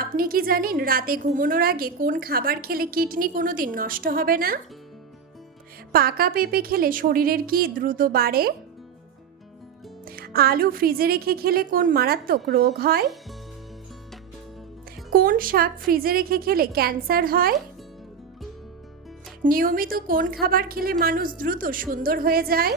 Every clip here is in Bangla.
আপনি কি জানেন রাতে ঘুমানোর আগে কোন খাবার খেলে কিডনি কোনোদিন নষ্ট হবে না? পাকা পেঁপে খেলে শরীরের কি দ্রুত বাড়ে? আলু ফ্রিজে রেখে খেলে কোন মারাত্মক রোগ হয়? কোন শাক ফ্রিজে রেখে খেলে ক্যান্সার হয়? নিয়মিত কোন খাবার খেলে মানুষ দ্রুত সুন্দর হয়ে যায়?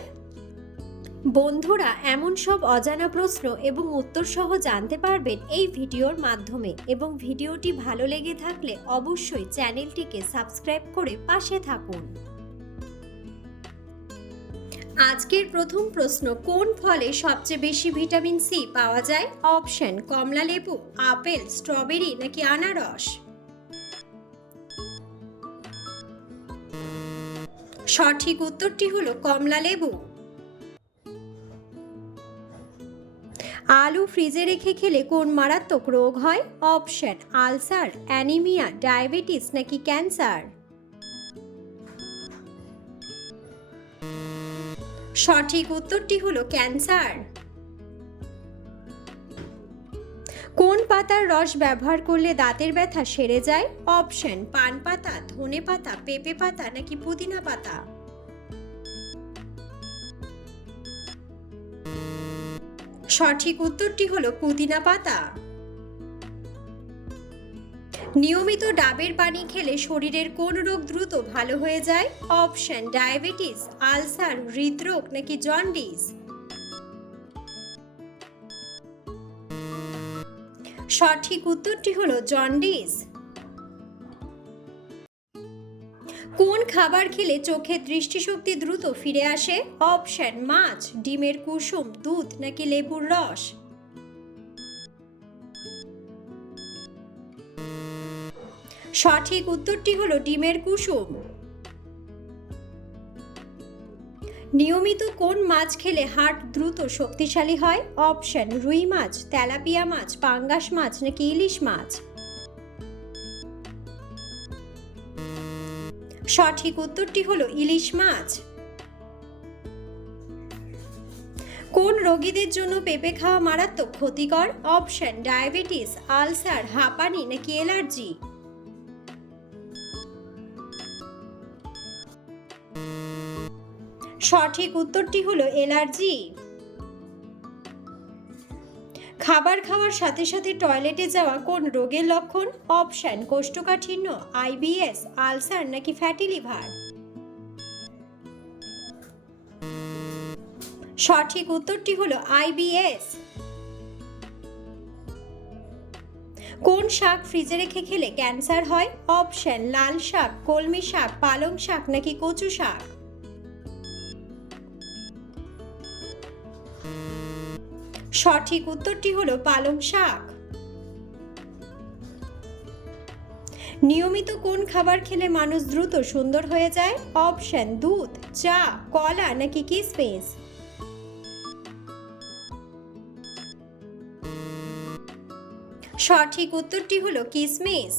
বন্ধুরা, এমন সব অজানা প্রশ্ন এবং উত্তর সহ জানতে পারবেন এই ভিডিওর মাধ্যমে, এবং ভিডিওটি ভালো লেগে থাকলে অবশ্যই চ্যানেলটিকে সাবস্ক্রাইব করে পাশে থাকুন। আজকের প্রথম প্রশ্ন, কোন ফলে সবচেয়ে বেশি ভিটামিন সি পাওয়া যায়? অপশন: কমলা লেবু, আপেল, স্ট্রবেরি নাকি আনারস? সঠিক উত্তরটি হলো কমলা লেবু। আলু ফ্রিজে রেখে খেলে কোন মারাত্মক রোগ হয়? অপশন: আলসার, অ্যানিমিয়া, ডায়াবেটিস নাকি ক্যান্সার? সঠিক উত্তরটি হলো ক্যান্সার। কোন পাতার রস ব্যবহার করলে দাঁতের ব্যথা সেরে যায়? অপশন: পান পাতা, ধনে পাতা, পেঁপে পাতা নাকি পুদিনা পাতা? সঠিক উত্তরটি হলো পুদিনা পাতা। নিয়মিত ডাবের পানি খেলে শরীরের কোন রোগ দ্রুত ভালো হয়ে যায়? অপশন: ডায়াবেটিস, আলসার, হৃদরোগ নাকি জন্ডিস? সঠিক উত্তরটি হলো জন্ডিস। কোন খাবার খেলে চোখের দৃষ্টিশক্তি দ্রুত ফিরে আসে? অপশন: মাছ, ডিমের কুসুম, দুধ নাকি লেবুর রস? সঠিক উত্তরটি হলো ডিমের কুসুম। নিয়মিত কোন মাছ খেলে হার্ট দ্রুত শক্তিশালী হয়? অপশন: রুই মাছ, তেলাপিয়া মাছ, পাঙ্গাস মাছ নাকি ইলিশ মাছ? সঠিক উত্তরটি হলো ইলিশ মাছ। কোন রোগীদের জন্য পেঁপে খাওয়া মারাত্মক ক্ষতিকর? অপশন: ডায়াবেটিস, আলসার, হাঁপানি নাকি অ্যালার্জি? সঠিক উত্তরটি হলো অ্যালার্জি। খাবার খাওয়ার সাথে সাথে টয়লেটে যাওয়া কোন রোগের লক্ষণ? অপশন: কোষ্ঠকাঠিন্য, আইবিএস, আলসার নাকি ফ্যাটি লিভার? সঠিক উত্তরটি হলো আইবিএস। কোন শাক ফ্রিজে রেখে খেলে ক্যান্সার হয়? অপশন: লাল শাক, কলমি শাক, পালং শাক নাকি কচু শাক? সঠিক উত্তরটি হলো পালং শাক। নিয়মিত কোন খাবার খেলে মানুষ দ্রুত সুন্দর হয়ে যায়? অপশন: দুধ, চা, কলা নাকি কিশমিশ? সঠিক উত্তরটি হলো কিশমিশ।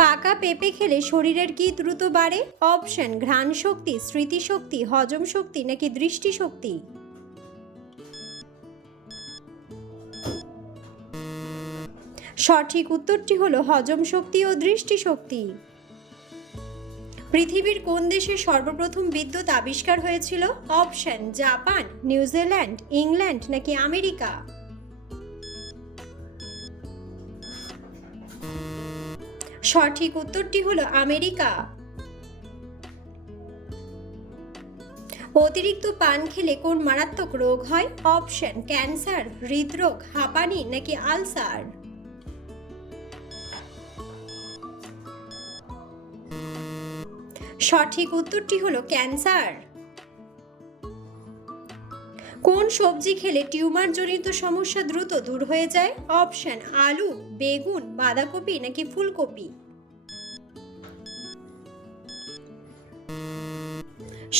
পাকা পেঁপে খেলে শরীরের কি দ্রুত বাড়ে? অপশন: ঘ্রাণ শক্তি, স্মৃতিশক্তি, হজম শক্তি নাকি দৃষ্টিশক্তি? সঠিক উত্তরটি হলো হজম শক্তি ও দৃষ্টিশক্তি। পৃথিবীর কোন দেশে সর্বপ্রথম বিদ্যুৎ আবিষ্কার হয়েছিল? অপশন: জাপান, নিউজিল্যান্ড, ইংল্যান্ড নাকি আমেরিকা? সঠিক উত্তরটি হলো আমেরিকা। অতিরিক্ত পান খেলে কোন মারাত্মক রোগ হয়? অপশন: ক্যান্সার, হৃদরোগ, হাঁপানি নাকি আলসার? সঠিক উত্তরটি হলো ক্যান্সার। কোন সবজি খেলে টিউমার জনিত সমস্যা দ্রুত দূর হয়ে যায়? অপশন: আলু, বেগুন, বাঁধাকপি নাকি ফুলকপি?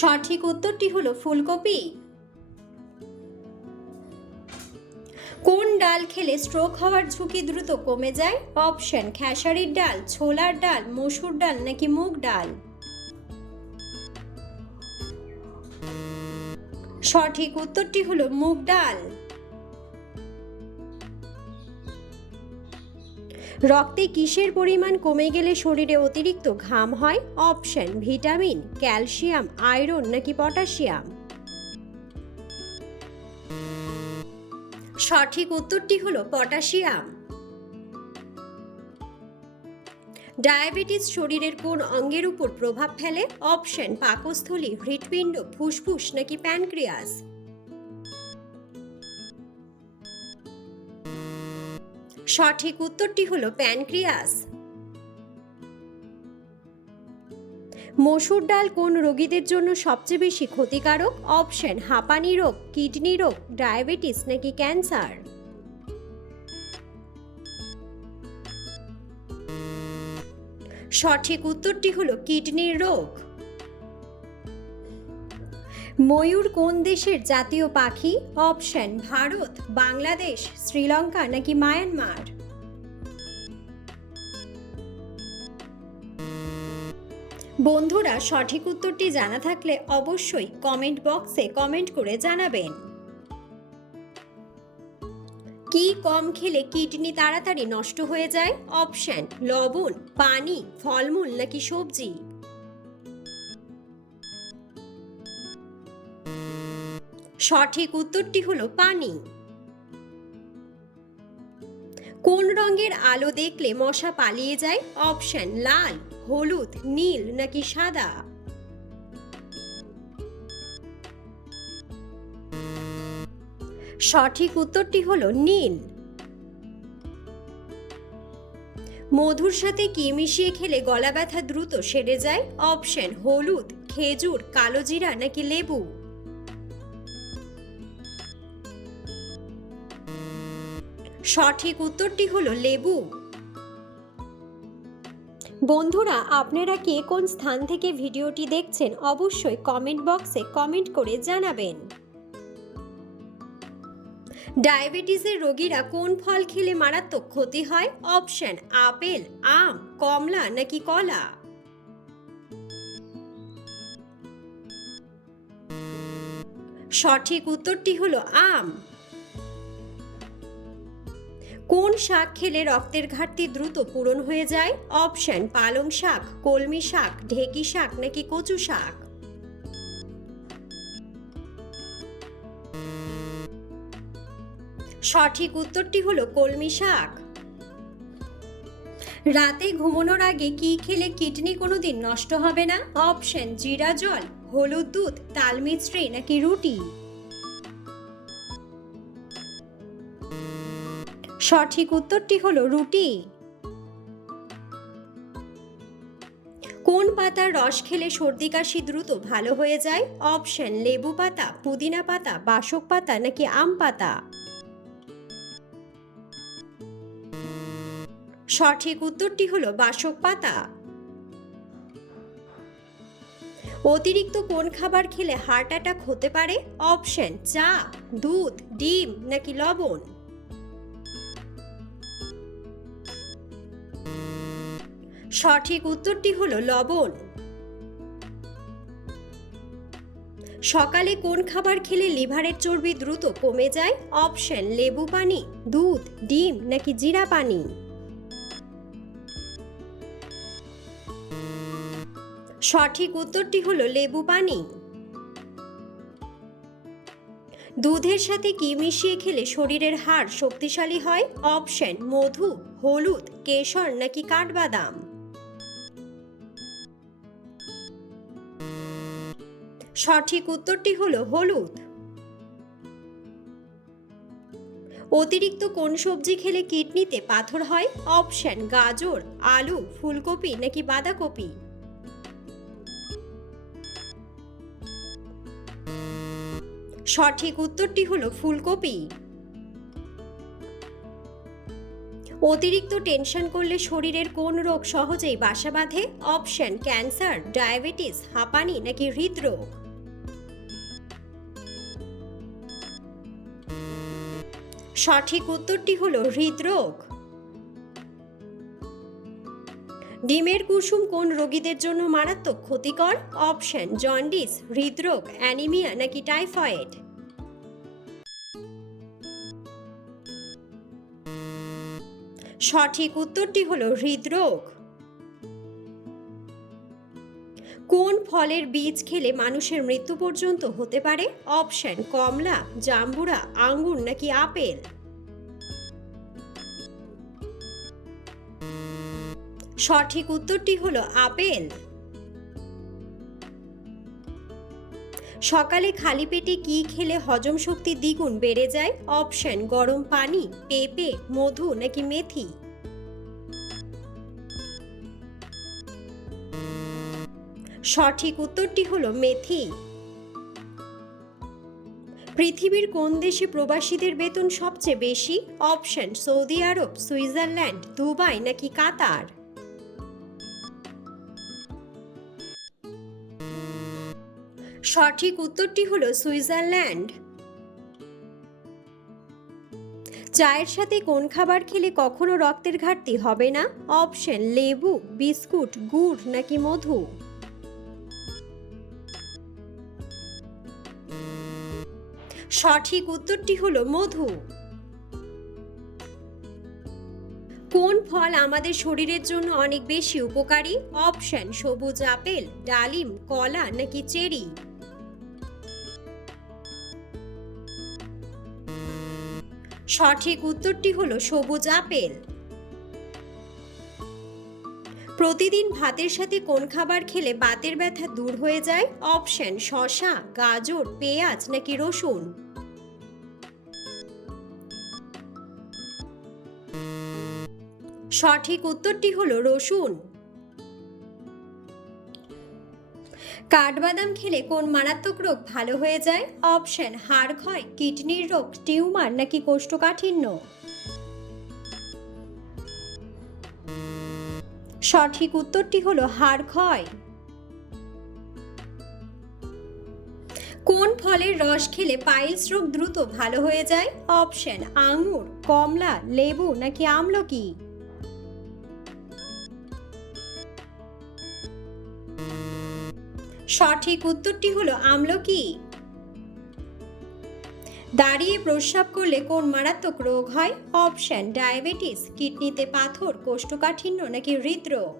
সঠিক উত্তরটি হলো ফুলকপি। কোন ডাল খেলে স্ট্রোক হওয়ার ঝুঁকি দ্রুত কমে যায়? অপশন: খেসারির ডাল, ছোলার ডাল, মসুর ডাল নাকি মুগ ডাল? সঠিক উত্তরটি হলো মুগ ডাল। রক্তে কিসের পরিমাণ কমে গেলে শরীরে অতিরিক্ত ঘাম হয়? অপশন ভিটামিন, ক্যালসিয়াম, আয়রন নাকি পটাশিয়াম। সঠিক উত্তরটি হলো পটাশিয়াম। ডায়াবেটিস শরীরের কোন অঙ্গের উপর প্রভাব ফেলে? অপশন পাকস্থলী, হৃৎপিণ্ড, ফুসফুস নাকি প্যানক্রিয়াস। সঠিক উত্তরটি হলো প্যানক্রিয়াস। মসুর ডাল কোন রোগীদের জন্য সবচেয়ে বেশি ক্ষতিকারক? অপশন হাঁপানি রোগ, কিডনি রোগ, ডায়াবেটিস নাকি ক্যান্সার। সঠিক উত্তরটি হলো কিডনির রোগ। ময়ূর কোন দেশের জাতীয় পাখি? অপশন ভারত, বাংলাদেশ, শ্রীলঙ্কা নাকি মায়ানমার। বন্ধুরা, সঠিক উত্তরটি জানা থাকলে অবশ্যই কমেন্ট বক্সে কমেন্ট করে জানাবেন। কি কম খেলে কিডনি তাড়াতাড়ি নষ্ট হয়ে যায়? অপশন লবণ, পানি, ফলমূল নাকি সবজি। সঠিক উত্তরটি হলো পানি। কোন রঙের আলো দেখলে মশা পালিয়ে যায়? অপশন লাল, হলুদ, নীল নাকি সাদা। সঠিক উত্তরটি হলো নীল। মধুর সাথে কি মিশিয়ে খেলে গলা ব্যথা দ্রুত সেরে যায়? অপশন হলুদ, খেজুর, কালোজিরা নাকি লেবু। সঠিক উত্তরটি হলো লেবু। বন্ধুরা, আপনারা কে কোন স্থান থেকে ভিডিওটি দেখছেন অবশ্যই কমেন্ট বক্সে কমেন্ট করে জানাবেন। ডায়াবেটিসের রোগীরা কোন ফল খেলে মারাত্মক ক্ষতি হয়? অপশন আপেল, আম, কমলা নাকি কলা। সঠিক উত্তরটি হলো আম। কোন শাক খেলে রক্তের ঘাটতি দ্রুত পূরণ হয়ে যায়? অপশন পালং শাক, কলমি শাক, ঢেঁকি শাক নাকি কচু শাক। সঠিক উত্তরটি হলো কলমি শাক। রাতে ঘুমানোর আগে কি খেলে কিডনি কোনোদিন নষ্ট হবে না? অপশন জিরা জল, হলুদ দুধ, তাল মিছরি নাকি রুটি। সঠিক উত্তরটি হলো রুটি। কোন পাতার রস খেলে সর্দি কাশি দ্রুত ভালো হয়ে যায়? অপশন লেবু পাতা, পুদিনা পাতা, বাসক পাতা নাকি আম পাতা। সঠিক উত্তরটি হলো বাসক পাতা। অতিরিক্ত কোন খাবার খেলে হার্ট অ্যাটাক হতে পারে? অপশন চা, দুধ, ডিম নাকি লবণ। সঠিক উত্তরটি হলো লবণ। সকালে কোন খাবার খেলে লিভারের চর্বি দ্রুত কমে যায়? অপশন লেবু পানি, দুধ, ডিম নাকি জিরা পানি। সঠিক উত্তরটি হলো লেবু পানি। দুধের সাথে কি মিশিয়ে খেলে শরীরের হাড় শক্তিশালী হয়? অপশন মধু, হলুদ, কেশর নাকি কাঠবাদাম। সঠিক উত্তরটি হলো হলুদ। অতিরিক্ত কোন সবজি খেলে কিডনিতে পাথর হয়? অপশন গাজর, আলু, ফুলকপি নাকি বাঁধাকপি। সঠিক উত্তরটি হলো ফুলকপি। অতিরিক্ত টেনশন করলে শরীরের কোন রোগ সহজেই বাসা বাঁধে? অপশন ক্যান্সার, ডায়াবেটিস, হাঁপানি নাকি হৃদরোগ। সঠিক উত্তরটি হলো হৃদরোগ। ডিমের কুসুম কোন রোগীদের জন্য মারাত্মক ক্ষতিকর? অপশন জন্ডিস, হৃদরোগ, অ্যানিমিয়া নাকি টাইফয়েড। সঠিক উত্তরটি হলো হৃদরোগ। কোন ফলের বীজ খেলে মানুষের মৃত্যু পর্যন্ত হতে পারে? অপশন কমলা, জাম্বুরা, আঙ্গুর নাকি আপেল। সঠিক উত্তরটি হলো আপেল। সকালে খালি পেটে কি খেলে হজম শক্তি দ্বিগুণ বেড়ে যায়? অপশন গরম পানি, পেঁপে, মধু নাকি মেথি। সঠিক উত্তরটি হলো মেথি। পৃথিবীর কোন দেশে প্রবাসীদের বেতন সবচেয়ে বেশি? অপশন সৌদি আরব, সুইজারল্যান্ড, দুবাই নাকি কাতার। সঠিক উত্তরটি হলো সুইজারল্যান্ড। চায়ের সাথে কোন খাবার খেলে কখনো রক্তের ঘাটতি হবে না? অপশন লেবু, বিস্কুট, গুড় নাকি মধু। সঠিক উত্তরটি হলো মধু। কোন ফল আমাদের শরীরের জন্য অনেক বেশি উপকারী? অপশন সবুজ আপেল, ডালিম, কলা নাকি চেরি। সঠিক উত্তরটি হলো সবুজ আপেল। প্রতিদিন ভাতের সাথে কোন খাবার খেলে বাতের ব্যথা দূর হয়ে যায়? অপশন শসা, গাজর, পেঁয়াজ নাকি রসুন। সঠিক উত্তরটি হলো রসুন। কাঠবাদাম খেলে কোন মারাত্মক রোগ ভালো হয়ে যায়? অপশন হাড় ক্ষয়, কিডনির রোগ, টিউমার নাকি কোষ্ঠকাঠিন্য। সঠিক উত্তরটি হলো হাড় ক্ষয়। কোন ফলের রস খেলে পাইলস রোগ দ্রুত ভালো হয়ে যায়? অপশন আঙ্গুর, কমলা, লেবু নাকি আমলকি। সঠিক উত্তরটি হলো আমলকি। দাঁড়িয়ে প্রস্রাব করলে কোন মারাত্মক রোগ হয়? অপশন ডায়াবেটিস, কিডনিতে পাথর, কোষ্ঠকাঠিন্য নাকি হৃদরোগ।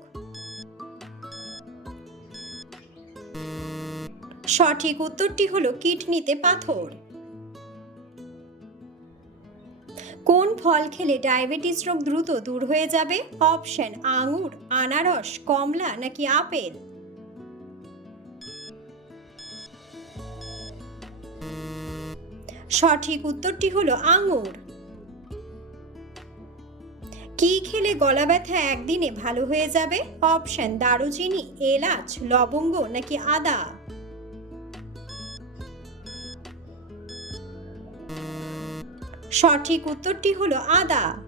সঠিক উত্তরটি হলো কিডনিতে পাথর। কোন ফল খেলে ডায়াবেটিস রোগ দ্রুত দূর হয়ে যাবে? অপশন আঙ্গুর, আনারস, কমলা নাকি আপেল। সঠিক উত্তরটি হলো আঙ্গুর। কি খেলে গলা ব্যথা একদিনে ভালো হয়ে যাবে? অপশন দারুচিনি, এলাচ, লবঙ্গ নাকি আদা। সঠিক উত্তরটি হলো আদা।